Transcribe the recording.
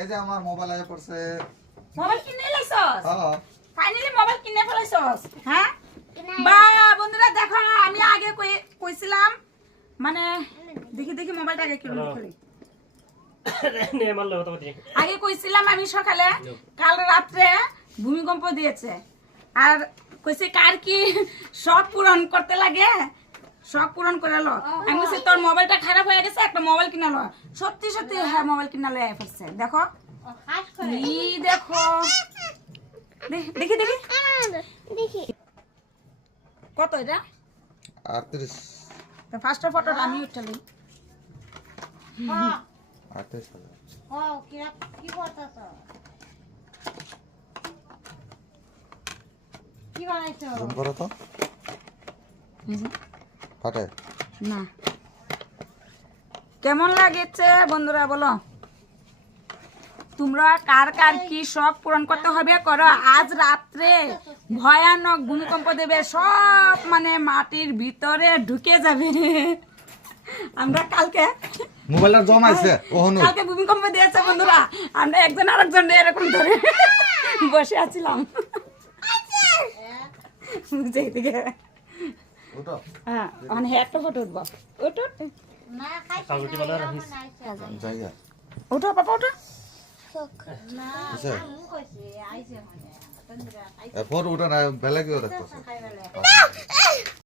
এই যে আমার মোবাইল আয়া পড়ছে। মোবাইল কিনে লাইছস? হ্যাঁ ফাইনালি মোবাইল কিনে ফেলাইছস? হ্যাঁ? বা বন্ধুরা দেখো আমি আগে কইছিলাম মানে দেখি মোবাইলটা আগে কিনে খুলি। আগে কইছিলাম আমি সকালে কাল রাত্রে ভূমিকম্প দিয়েছে আর কইছে কার কি শখ পূরণ করতে লাগে শখ পূরণ করে লো আমি কইছি তোর মোবাইলটা খারাপ হয়ে গেছে একটা মোবাইল কিনা লো সত্যি সত্যি হ্যাঁ মোবাইল কিনা লয়ে ফেলছে দেখো ই দেখো দেখি দেখি দেখি কত এটা 38 তো ফার্স্ট ফটোটা আমি উঠালি 38,000 কি করতেছ কি বানাইছো জুম করো তো ফাটে না কেমন লাগেছে বন্ধুরা বলো তোমরা কার কার কি শখ পূরণ করতে হবে করো আজ রাত্রে ভয়ানক ভূমিকম্প দেবে সব মানে মাটির ভিতরে ঢুকে যাবে আমরা কালকে মোবাইলটা জমাইছে ওহনো কালকে ভূমিকম্প দিয়েছে বন্ধুরা আমরা একজন আরেকজন এরকম ধরে বসে আছিলাম যেই দিকে ওটা হ্যাঁ মানে একটা ফটো উঠবো ওটো না খাইছো জায়গা ওঠো পাপা ওঠো না আছে আমি কইছি আইছে মানে তন্দ্রা এরপর ওটা না বেলা কেউ রাখতেছে খাইবালে